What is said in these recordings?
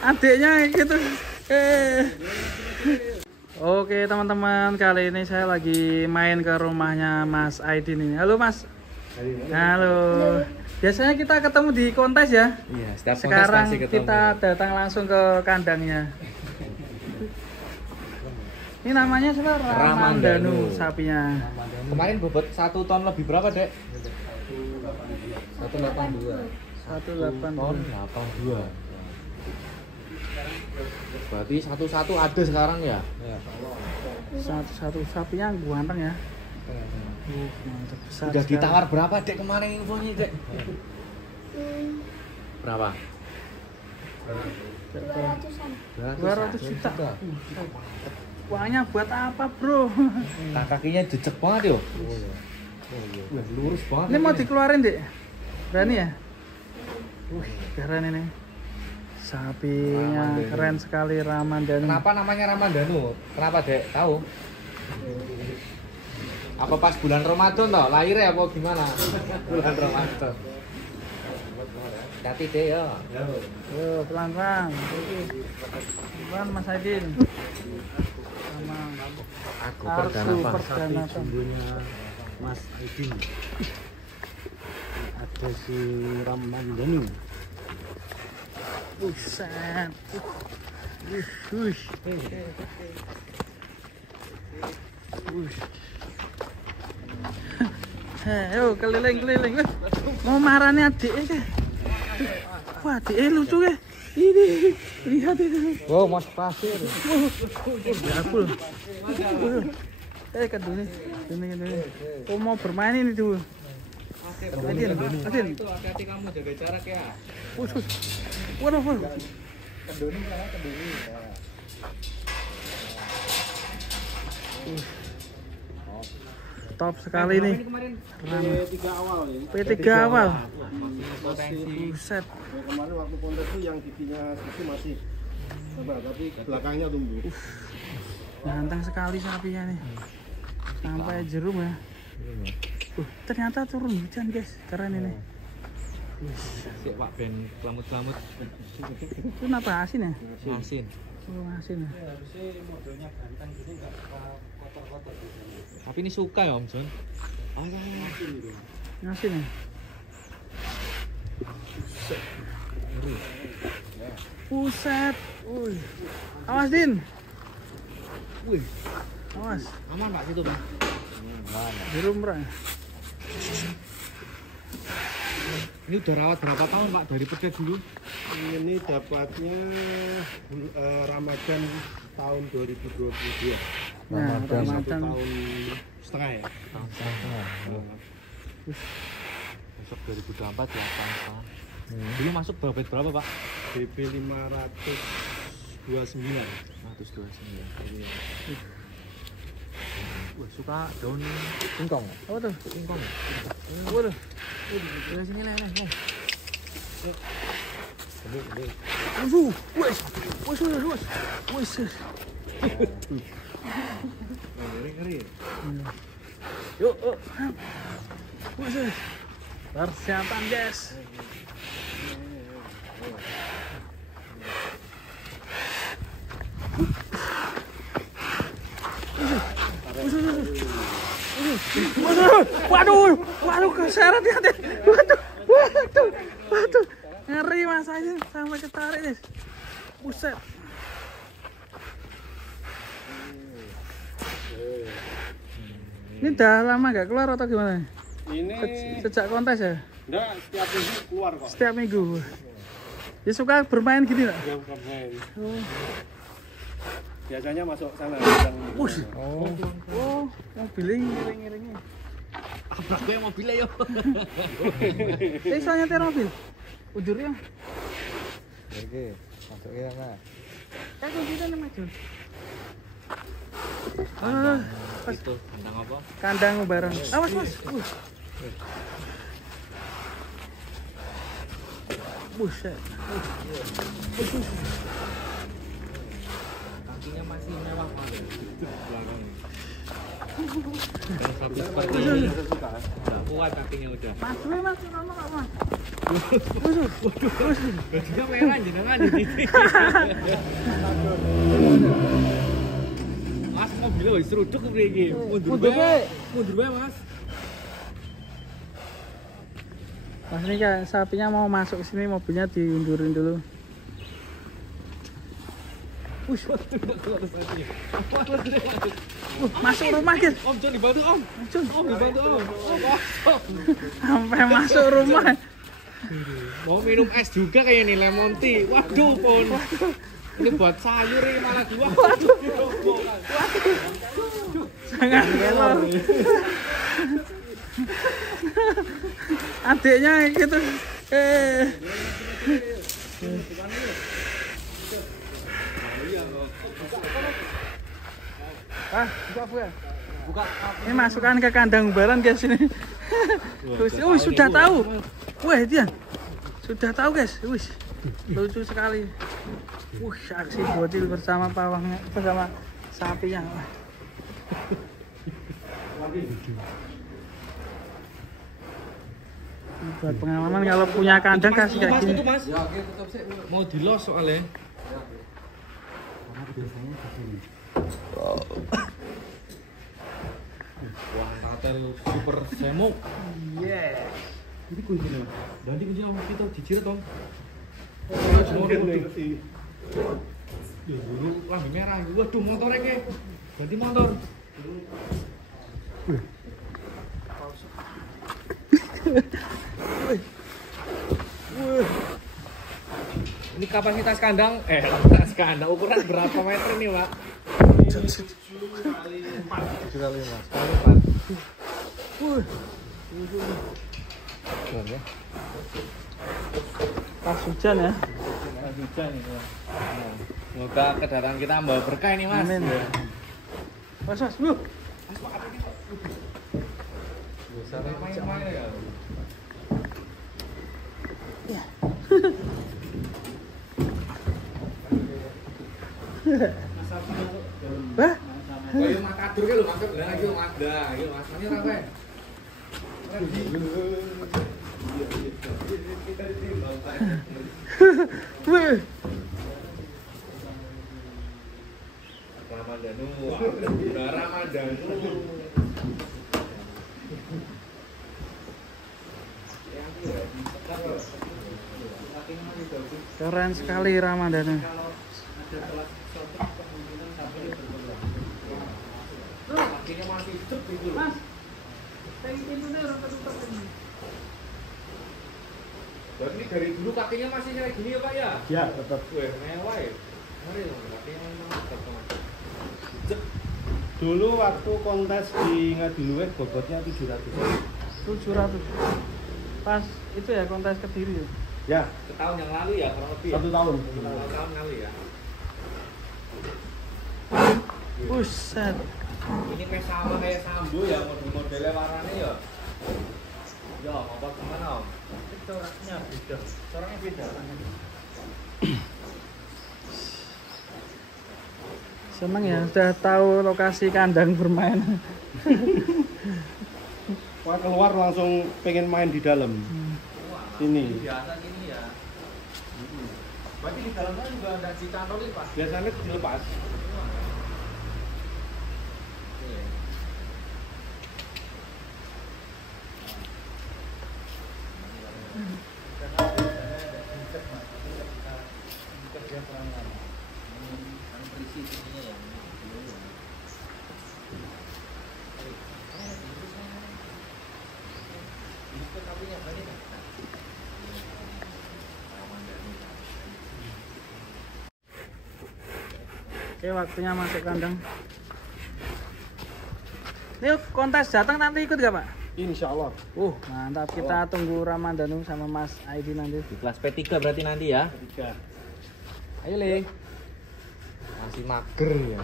Adiknya gitu. Oke teman-teman, kali ini saya lagi main ke rumahnya Mas Aidin ini. Halo Mas. Halo. Biasanya kita ketemu di kontes ya? Iya, setiap kontes sekarang pasti ketemu. kita datang langsung ke kandangnya. Ini namanya siapa? Ramandanu sapinya. Kemarin bobot 1 ton lebih berapa, Dek? 182. 182. Berarti satu-satu ada sekarang ya? Satu sapinya ganteng ya. Mantap, besar Udah sekali. ditawar berapa, Dek, kemarin infonya, Dek? Berapa? 200-an. 200 juta. Uangnya buat apa, Bro? Nah, kakinya jejek banget yo. Wah, lurus banget. Ini mau dikeluarin, Dek? Berani ya? Keren ini. Sapinya Ramandanu. keren sekali, Ramandanu. Kenapa namanya Ramandanu? Kenapa, Dek? Tahu? Apa pas bulan Ramadan toh? Lahirnya apa gimana? Bulan Ramadan. Hati deh ya. Yo, pelan-pelan. Pelan Mas Aidin. Sama Aku Arsu Perdana. Sumbunya Mas Aidin. Ada si Ramandanu. Buset. Yo keliling-keliling. Mau marahnya adiknya. Wah, adiknya lucu ya. Ini lihat ini. Wow, Mas Pasir. Gabul. Kedune. Oh, mau bermain ini tuh. Adin. Hati-hati kamu jaga jarak ya. Waduh. Keduni. Top sekali nih. P3 awal ya. P3 awal. Buset. Kemarin waktu kontes itu yang giginya itu masih coba, tapi belakangnya tumbuh. Ganteng sekali sapinya nih. Sampai jerum ya. Ternyata turun hujan, guys. Keren ini. Sik Pak Ben kelamut-kelamut. Itu apa asin ya? Asin. Oh, asin ya. Harusnya modelnya ganteng gini nggak kotor-kotor. Tapi ini suka ya Om John. Asin ya. Buset. Wih. Awas Din. Wih, Awas. aman Pak situ Pak. Jerum bro. Ini udah rawat berapa tahun Pak dari pedet dulu? Ini dapatnya Ramadan tahun 2022. Nah, Satu Ramadan. tahun setengah ya. Tahun setengah. Masuk 2024 8 tahun. Dulu masuk berapa Pak? BB 529. 129. Wah, suka daun singkong. Apa tuh? Singkong. Waduh. Dari sini nih. Wes. Ngeri. Yuk. Wes. Persiapan, guys. Waduh, keseret ya. Waduh. Ngeri Mas Aidin sampai ketarik, guys. Buset. Ini udah lama gak keluar atau gimana? Ini Sejak kontes ya? enggak setiap minggu keluar kok. Setiap minggu. Dia suka bermain gini nggak? Yang pemain. Oh. Biasanya masuk sana. Yang... Oh, mobilnya ngiring-ngiringnya. Abrak gue mobilnya yo. Ini soalnya nyetir mobil. Ujurnya. Oke, masuknya Mas. Kan kuncinya nih maju. Pas Itu kandang apa? kandang bareng. Awas Mas. Buset. Kakinya masih mewah banget. Belakangnya. Sapi seperti ini udah kuat kakinya udah. Mas, gue mas, kamu nggak mas? Bajunya merah jenengan di titik. Mas mobilnya wis seruduk mriki. Mundur bae. Mundur bae, Mas. Mas ini kan sapinya mau masuk ke sini, mobilnya diundurin dulu. Masuk rumah guys. Om John dibantu Om. Om dibantu Om. Sampai masuk rumah. Mau minum es juga kayak ini lemon tea. Waduh pun. Ini buat sayur ini malah gua. Sangat gelo. Adiknya gitu. Buka. Ini masukkan ke kandang baran guys ini. Sudah tahu. Wah, dia. Sudah tahu guys. Wih. Lucu sekali. Aksi bocil bersama pawangnya, bersama sapinya. Buat pengalaman kalau punya kandang kasih kayak gini. Mas. Ya, oke, tetap sih. Mau dilos soalnya. Biasanya di sini. Wah, katel super semuk. Yes. Ini kuncinya. Ganti kuncinya Om kita dijiret Om. Ya dulu lampu merah. Waduh motornya ke. Ganti motor. Ini kapasitas kandang, kapasitas kandang ukuran berapa meter nih Pak? 7 kali 4. 7 kali 4. Pas hujan ya. Pas hujan ini. Semoga kedatangan kita membawa berkah ini Mas. Amin. Mas, lu. Mas, apa ini Mas? Main-main ya. Wah, Ayo makadur ke lho, maksud lah ayo Mazda, ayo Mas. Ini apa? wih. Ramadhanu. Udah Ramadhanu. Keren sekali Ramadhan. Kakinya masih hidup gitu loh. Mas, pintunya udah tertutup ini. Berarti dari dulu kakinya masih kayak gini ya Pak ya? Ya, tetap. Wih, mewah ya. Mari dong, kakinya memang mantap Mas. Dulu waktu kontes di Ngadiluweh bobotnya 700. 700. Pas itu ya kontes Kediri ya. Ya, Setahun yang lalu ya kurang lebih. 1 tahun. 1 tahun lalu ya. Buset. Ini kayak sama kayak Sambo ya, model-modelnya warnanya ya. Ya, apa gimana Om? Coraknya beda. Coraknya beda. Seneng ya, sudah tahu lokasi kandang bermain. Wah, keluar langsung pengen main di dalam. Sini. Biasa gini ya. Berarti di dalamnya juga ada dicantolin Pak? Biasanya dilepas. Oke, waktunya masuk kandang. Ini kontes datang nanti ikut gak Pak? Insya Allah. Mantap. Kita tunggu Ramadhanu sama Mas Aidi nanti. Di kelas P3 berarti nanti ya. 3. Ayo Le. Masih mager ya.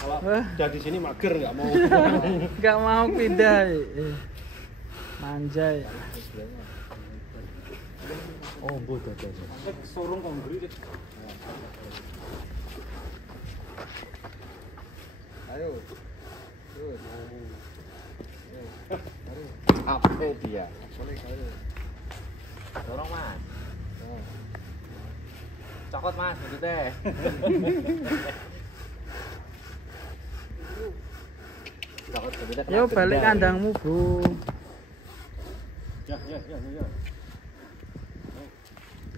Kalau Wah. udah di sini mager nggak mau. Gak mau pindah. Manja ya. Oh, bodoh aja. Sorong kau beri deh. Ayo. Apa dia? Dorong mas. Cokot mas, gitu teh. Cokot gitu teh. Yo balik kandangmu, Bro. Ya.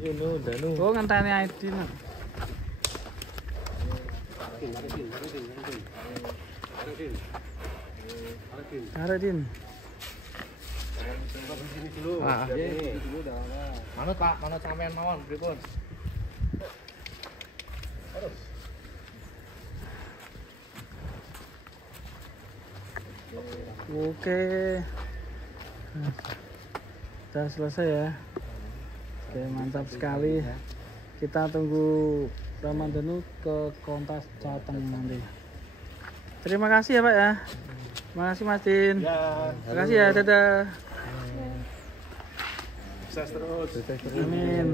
Ini udah nu. Oh, ngenteni ID nak. Karedin. Wah, manut Pak, manut sampean mawon pripun? Oke. Sudah selesai ya. Oke, mantap sekali. Kita tunggu Ramadhanu ke Kontas Jateng nanti. Terima kasih ya Pak ya. Terima kasih Mas Din. Terima kasih ya, dadah. Sukses terus. Amin.